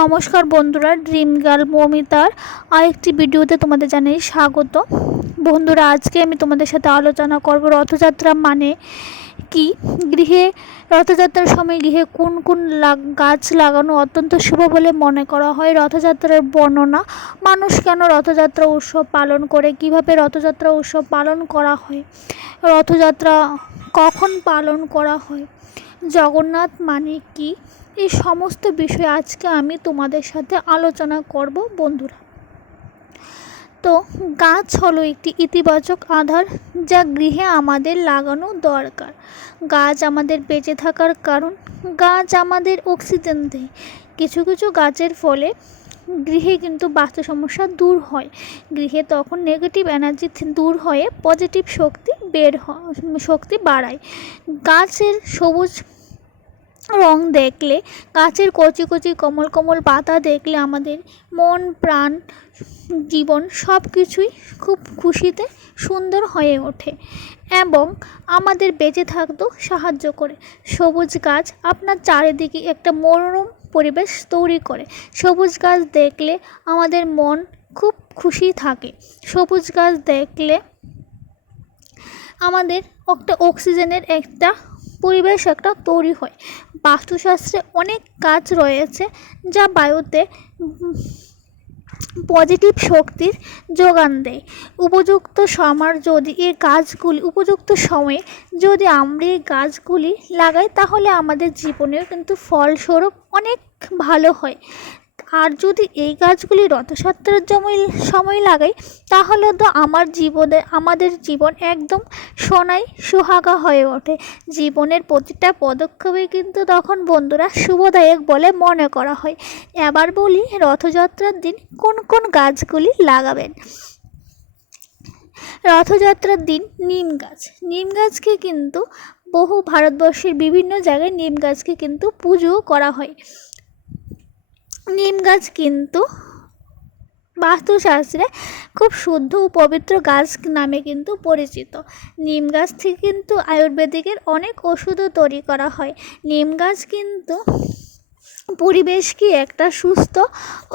নমস্কার বন্ধুরা, dream girl মমিতার আরেকটি ভিডিওতে তোমাদের জানাই স্বাগত। বন্ধুরা, আজকে আমি তোমাদের সাথে আলোচনা করব রথযাত্রা মানে কি? গৃহে, রথযাত্রার সময় গৃহে কোন কোন গাছ লাগানো অত্যন্ত শুভ বলে মনে করা হয়? রথযাত্রার বর্ণনা, মানুষ কেন রথযাত্রা উৎসব পালন করে? কীভাবে রথযাত্রা উৎসব পালন করা হয়? রথযাত্রা কখন পালন করা হয়? জগন্নাথ মানে কি? এই সমস্ত বিষয় আজকে আমি তোমাদের সাথে আলোচনা করব, বন্ধুরা। তো গাছ হলো একটি ইতিবাচক আধার যা গৃহে আমাদের লাগানো দরকার। গাছ আমাদের বেঁচে থাকার কারণ, গাছ আমাদের অক্সিজেন দেয়। কিছু কিছু গাছের ফলে গৃহে কিন্তু বাস্তু সমস্যা দূর হয়। গৃহে তখন নেগেটিভ এনার্জি দূর হয়ে পজিটিভ শক্তি বের শক্তি বাড়ায়। গাছের সবুজ রং দেখলে, গাছের কচি কচি কমল কমল পাতা দেখলে আমাদের মন, প্রাণ, জীবন সব কিছুই খুব খুশিতে সুন্দর হয়ে ওঠে এবং আমাদের বেঁচে থাকতেও সাহায্য করে। সবুজ গাছ আপনার চারিদিকে একটা মনোরম পরিবেশ তৈরি করে। সবুজ গাছ দেখলে আমাদের মন খুব খুশি থাকে। সবুজ গাছ দেখলে আমাদের একটা অক্সিজেনের একটা পরিবেশ একটা তৈরি হয়। বাস্তুশাস্ত্রে অনেক কাজ রয়েছে যা বায়ুতে পজিটিভ শক্তির যোগান দেয়। উপযুক্ত সময় যদি এই গাছগুলি উপযুক্ত সময়ে যদি আমরা এই গাছগুলি লাগাই, তাহলে আমাদের জীবনেও কিন্তু ফলস্বরূপ অনেক ভালো হয়। আর যদি এই গাছগুলি রথযাত্রার সময় সময় লাগাই তাহলে তো আমার জীবনে, আমাদের জীবন একদম সোনাই সুহাগা হয়ে ওঠে। জীবনের প্রতিটা পদক্ষেপে কিন্তু তখন বন্ধুরা শুভদায়ক বলে মনে করা হয়। এবার বলি, রথযাত্রার দিন কোন কোন গাছগুলি লাগাবেন? রথযাত্রার দিন নিম গাছ। নিম গাছকে কিন্তু বহু ভারতবর্ষের বিভিন্ন জায়গায় নিম গাছকে কিন্তু পুজো করা হয়। নিম গাছ কিন্তু বাস্তুশাস্ত্রে খুব শুদ্ধ ও পবিত্র গাছ নামে কিন্তু পরিচিত। নিম গাছ থেকে কিন্তু আয়ুর্বেদিকের অনেক ওষুধও তৈরি করা হয়। নিম গাছ কিন্তু পরিবেশকে একটা সুস্থ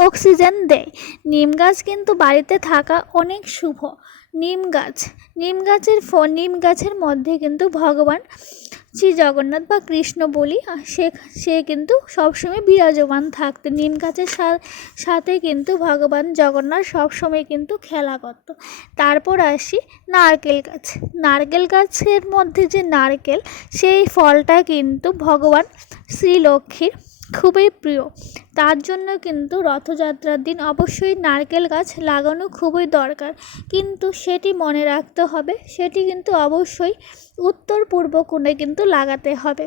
অক্সিজেন দেয়? নিম গাছ কিন্তু বাড়িতে থাকা অনেক শুভ। নিম গাছ। নিম গাছের ফ নিম গাছের মধ্যে কিন্তু ভগবান শ্রী জগন্নাথ বা কৃষ্ণ বলি সে সে কিন্তু সবসময় বিরাজমান থাকতো নিম গাছের সাথে কিন্তু ভগবান জগন্নাথ সবসময় কিন্তু খেলা করতো। তারপর আসি নারকেল গাছ। নারকেল গাছের মধ্যে যে নারকেল, সেই ফলটা কিন্তু ভগবান শ্রীলক্ষ্মীর খুবই প্রিয়। তার জন্য কিন্তু রথযাত্রার দিন অবশ্যই নারকেল গাছ লাগানো খুবই দরকার। কিন্তু সেটি মনে রাখতে হবে, সেটি কিন্তু অবশ্যই উত্তর পূর্ব কোণে কিন্তু লাগাতে হবে।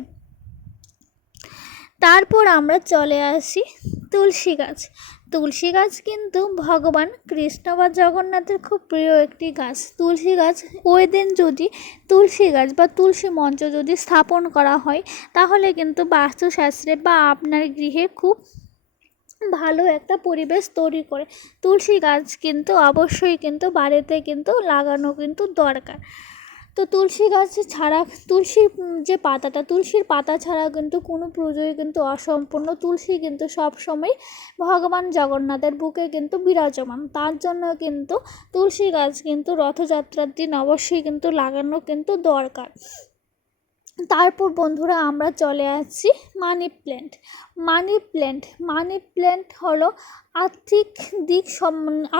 তারপর আমরা চলে আসি তুলসী গাছ। তুলসী গাছ কিন্তু ভগবান কৃষ্ণ বা জগন্নাথের খুব প্রিয় একটি গাছ। তুলসী গাছ ওই দিন যদি তুলসী গাছ বা তুলসী মঞ্চ যদি স্থাপন করা হয়, তাহলে কিন্তু বাস্তুশাস্ত্রে বা আপনার গৃহে খুব ভালো একটা পরিবেশ তৈরি করে। তুলসী গাছ কিন্তু অবশ্যই কিন্তু বাড়িতে কিন্তু লাগানো কিন্তু দরকার। তো তুলসী গাছ ছাড়া, তুলসীর যে পাতাটা, তুলসীর পাতা ছাড়া কিন্তু কোনো পুজোই কিন্তু অসম্পূর্ণ। তুলসী কিন্তু সবসময় ভগবান জগন্নাথের বুকে কিন্তু বিরাজমান। তার জন্য কিন্তু তুলসী গাছ কিন্তু রথযাত্রার দিন অবশ্যই কিন্তু লাগানো কিন্তু দরকার। তারপর বন্ধুরা আমরা চলে আসছি money plant money plant money plant হলো আর্থিক দিক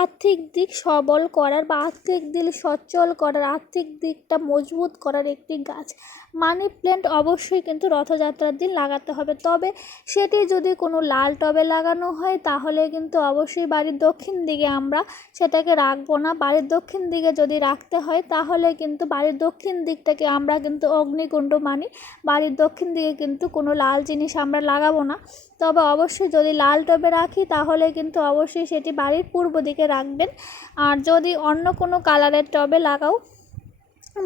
আর্থিক দিক সবল করার বা আর্থিক দিক সচ্ছল করার, আর্থিক দিকটা মজবুত করার একটি গাছ। মানি প্ল্যান্ট অবশ্যই কিন্তু রথযাত্রার দিন লাগাতে হবে। তবে সেটি যদি কোনো লাল টবে লাগানো হয়, তাহলে কিন্তু অবশ্যই বাড়ির দক্ষিণ দিকে আমরা সেটাকে রাখব না। বাড়ির দক্ষিণ দিকে যদি রাখতে হয়, তাহলে কিন্তু বাড়ির দক্ষিণ দিকটাকে আমরা কিন্তু অগ্নিকুণ্ড মানি বাড়ির দক্ষিণ দিকে কিন্তু কোনো লাল জিনিস আমরা লাগাবো না। তবে অবশ্যই যদি লাল টবে রাখি, তাহলে কিন্তু অবশ্যই সেটি বাড়ির পূর্ব দিকে রাখবেন। আর যদি অন্য কোনো কালারের টবে লাগাও,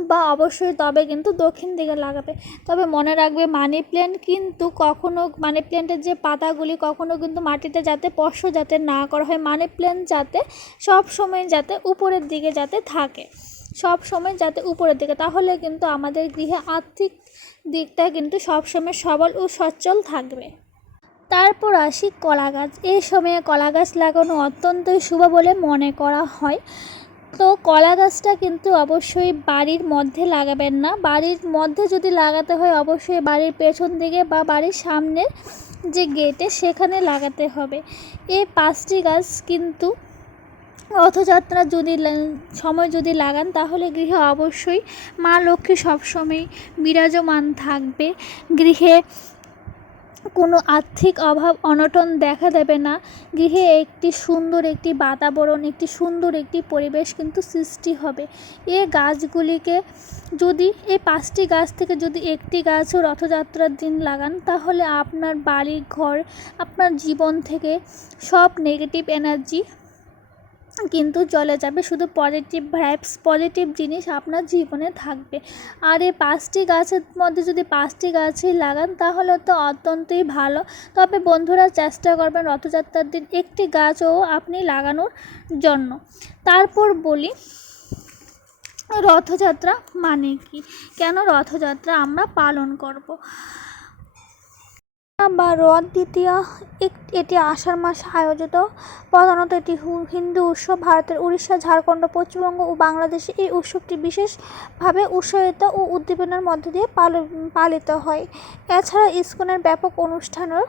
বা অবশ্যই তবে কিন্তু দক্ষিণ দিকে লাগাবে। তবে মনে রাখবে, মানি প্ল্যান্ট কিন্তু কখনও মানি প্ল্যান্টের যে পাতাগুলি কখনও কিন্তু মাটিতে যাতে স্পর্শ যাতে না করা হয়, মানি প্ল্যান্ট যাতে সব সময় যাতে উপরের দিকে যাতে থাকে। সব সময় যাতে উপরের দিকে, তাহলে কিন্তু আমাদের গৃহে আর্থিক দিকটা কিন্তু সবসময় সবল ও সচ্ছল থাকবে। তারপর আসি কলা গাছ। এই সময়ে কলা গাছ লাগানো অত্যন্তই শুভ বলে মনে করা হয়। তো কলা গাছটা কিন্তু অবশ্যই বাড়ির মধ্যে লাগাবেন না। বাড়ির মধ্যে যদি লাগাতে হয়, অবশ্যই বাড়ির পেছন দিকে বা বাড়ির সামনের যে গেটে সেখানে লাগাতে হবে। এই পাঁচটি গাছ কিন্তু রথযাত্রা যদি সময় যদি লাগান, তাহলে গৃহে অবশ্যই মা লক্ষ্মী সবসময় বিরাজমান থাকবে। গৃহে কোনো আর্থিক অভাব, অনটন দেখা দেবে না। গৃহে একটি সুন্দর একটি বাতাবরণ, একটি সুন্দর একটি পরিবেশ কিন্তু সৃষ্টি হবে। এ গাছগুলিকে যদি এই পাঁচটি গাছ থেকে যদি একটি গাছও রথযাত্রার দিন লাগান, তাহলে আপনার বাড়ি ঘর, আপনার জীবন থেকে সব নেগেটিভ এনার্জি কিন্তু চলে যাবে। শুধু পজিটিভ ভাইবস পজিটিভ জিনিস আপনার জীবনে থাকবে। আর এই পাঁচটি গাছের মধ্যে যদি পাঁচটি গাছই লাগান, তাহলে তো অত্যন্তই ভালো। তবে বন্ধুরা, চেষ্টা করবেন রথযাত্রার দিন একটি গাছও আপনি লাগানোর জন্য। তারপর বলি, রথযাত্রা মানে কি? কেন রথযাত্রা আমরা পালন করব? বা রথ দ্বিতীয়া এটি আষাঢ় মাসে আয়োজিত। প্রধানত এটি হিন্দু উৎসব, ভারতের উড়িষ্যা, ঝাড়খণ্ড, পশ্চিমবঙ্গ ও বাংলাদেশে এই উৎসবটি বিশেষভাবে উৎসাহিত ও উদ্দীপনার মধ্য দিয়ে পাল- পালিত হয়। এছাড়া ইস্কনের ব্যাপক অনুষ্ঠানও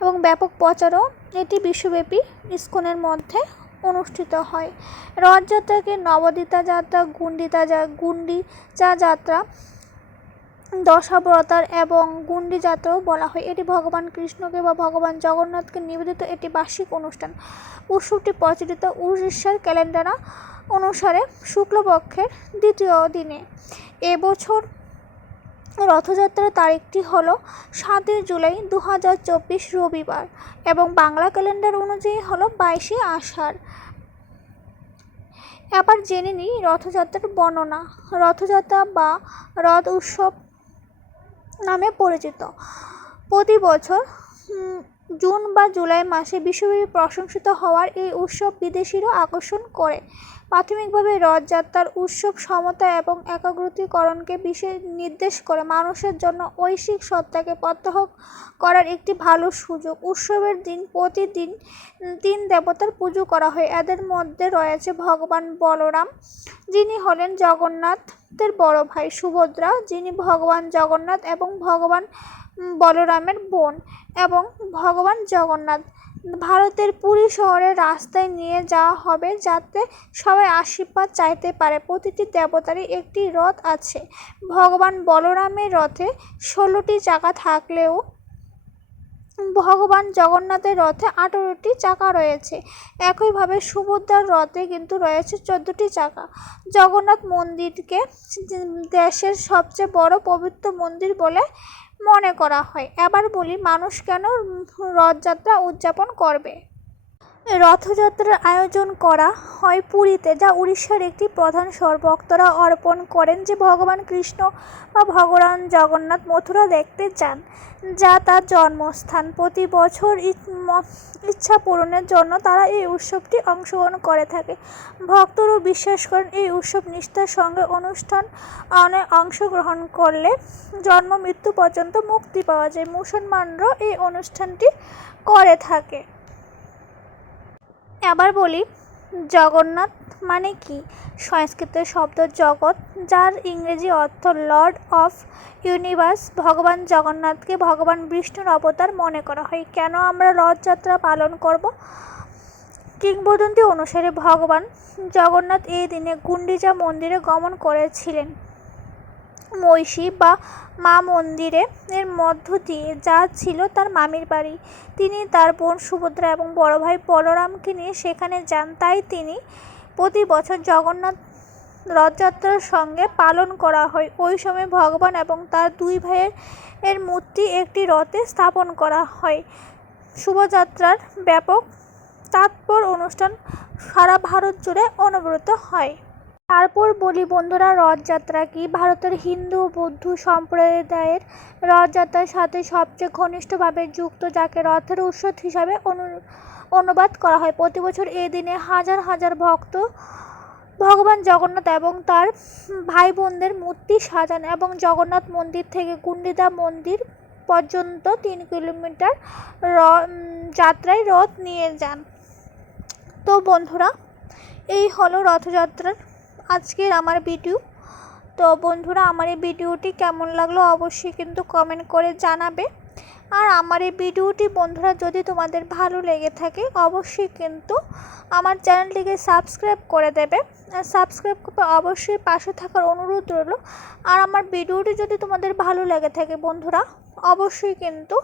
এবং ব্যাপক প্রচারও এটি বিশ্বব্যাপী ইস্কনের মধ্যে অনুষ্ঠিত হয়। রথযাত্রাকে নবদিতা যাত্রা গুন্ডিতা যা, গুন্ডিচা যাত্রা দশাবতার এবং গুন্ডি যাত্রাও বলা হয়। এটি ভগবান কৃষ্ণকে বা ভগবান জগন্নাথকে নিবেদিত একটি বার্ষিক অনুষ্ঠান। উৎসবটি প্রচলিত উড়িষ্যার ক্যালেন্ডার অনুসারে শুক্লপক্ষের দ্বিতীয় দিনে। এবছর রথযাত্রার তারিখটি হলো সাতই জুলাই দু হাজার চব্বিশ রবিবার এবং বাংলা ক্যালেন্ডার অনুযায়ী হলো বাইশে আষাঢ়। এবার জেনে নিই রথযাত্রার বর্ণনা। রথযাত্রা বা রথ উৎসব নামে পরিচিত। প্রতি বছর জুন বা জুলাই মাসে বিশ্বব্যাপী প্রশংসিত হওয়ার এই উৎসব বিদেশিরও আকর্ষণ করে। প্রাথমিকভাবে রথযাত্রার উৎসব সমতা এবং একাগ্রতিকরণকে বিশেষ নির্দেশ করে মানুষের জন্য ঐশিক সত্তাকে প্রত্যহ করার একটি ভালো সুযোগ। উৎসবের দিন প্রতিদিন তিন দেবতার পুজো করা হয়। এদের মধ্যে রয়েছে ভগবান বলরাম, যিনি হলেন জগন্নাথের বড় ভাই সুভদ্রা, যিনি ভগবান জগন্নাথ এবং ভগবান বলরামের বোন এবং ভগবান জগন্নাথ। ভারতের পুরী শহরের রাস্তায় নিয়ে যাওয়া হবে যাতে সবাই আশীর্বাদ চাইতে পারে। প্রতিটি দেবতারই একটি রথ আছে। ভগবান বলরামের রথে ষোলোটি চাকা থাকলেও ভগবান জগন্নাথের রথে আঠেরোটি চাকা রয়েছে। একইভাবে সুভদ্রার রথে কিন্তু রয়েছে চোদ্দোটি চাকা। জগন্নাথ মন্দিরকে দেশের সবচেয়ে বড় পবিত্র মন্দির বলে মনে করা হয়। এবার বলি মানুষ কেন রথযাত্রা উদযাপন করবে? রথযাত্রার আয়োজন করা হয় পুরীতে, যা উড়িষ্যার একটি প্রধান শহর ভক্তরা অর্পণ করেন যে ভগবান কৃষ্ণ বা ভগবান জগন্নাথ মথুরা দেখতে চান, যা তার জন্মস্থান। প্রতি বছর ইচ্ছা পূরণের জন্য তারা এই উৎসবটি অংশগ্রহণ করে থাকে। ভক্তরাও বিশ্বাস করেন এই উৎসব নিষ্ঠার সঙ্গে অনুষ্ঠান অনে অংশগ্রহণ করলে জন্ম, মৃত্যু পর্যন্ত মুক্তি পাওয়া যায়। মুসলমানরাও এই অনুষ্ঠানটি করে থাকে। এবার বলি, জগন্নাথ মানে কি? সংস্কৃত শব্দ জগৎ, যার ইংরেজি অর্থ লর্ড অফ ইউনিভার্স ভগবান জগন্নাথকে ভগবান বিষ্ণুর অবতার মনে করা হয়। কেন আমরা রথযাত্রা পালন করব? কিংবদন্তি অনুসারে ভগবান জগন্নাথ এই দিনে গুন্ডিচা মন্দিরে গমন করেছিলেন। মৈশী বা মা মন্দিরে এর মধ্য দিয়ে যা ছিল তার মামির বাড়ি। তিনি তার বোন সুভদ্রা এবং বড় ভাই বলরামকে নিয়ে সেখানে যান। তাই তিনি প্রতি বছর জগন্নাথ রথযাত্রার সঙ্গে পালন করা হয়। ওই সময় ভগবান এবং তার দুই ভাইয়ের এর মূর্তি একটি রথে স্থাপন করা হয়। শুভযাত্রার ব্যাপক তাৎপর অনুষ্ঠান সারা ভারত জুড়ে অনুব্রত হয়। তারপর বলি, বন্ধুরা, রথযাত্রা কি? ভারতের হিন্দু, বৌদ্ধ সম্প্রদায়ের রথযাত্রার সাথে সবচেয়ে ঘনিষ্ঠভাবে যুক্ত, যাকে রথের উৎসব হিসাবে অনু, অনুবাদ করা হয়। প্রতি বছর এই দিনে হাজার হাজার ভক্ত ভগবান জগন্নাথ এবং তার ভাই বোনদের মূর্তি সাজান এবং জগন্নাথ মন্দির থেকে গুন্ডিদা মন্দির পর্যন্ত তিন কিলোমিটার র- যাত্রায় রথ নিয়ে যান। তো বন্ধুরা, এই হলো রথযাত্রার আজকের আমার ভিডিও। তো বন্ধুরা, আমার এই ভিডিওটি কেমন লাগল অবশ্যই কিন্তু কমেন্ট করে জানাবে। আর আমার এই ভিডিওটি বন্ধুরা, যদি তোমাদের ভালো লেগে থাকে, অবশ্যই কিন্তু আমার চ্যানেলটিকে সাবস্ক্রাইব করে দেবে। আর সাবস্ক্রাইব করে অবশ্যই পাশে থাকার অনুরোধ রইল। আর আমার ভিডিওটি যদি তোমাদের ভালো লেগে থাকে বন্ধুরা অবশ্যই কিন্তু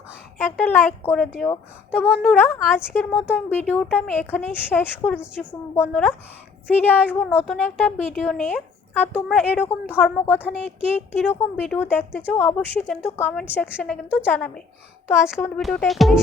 একটা লাইক করে দিও। তো বন্ধুরা, আজকের মতন ভিডিওটা আমি এখানেই শেষ করে দিচ্ছি বন্ধুরা। ফিরে আসব নতুন একটা ভিডিও নিয়ে। আর তোমরা এরকম ধর্মকথা নিয়ে কে কীরকম ভিডিও দেখতে চাও, অবশ্যই কিন্তু কমেন্ট সেকশনে কিন্তু জানাবে। তো আজকের মতো ভিডিওটা এখানেই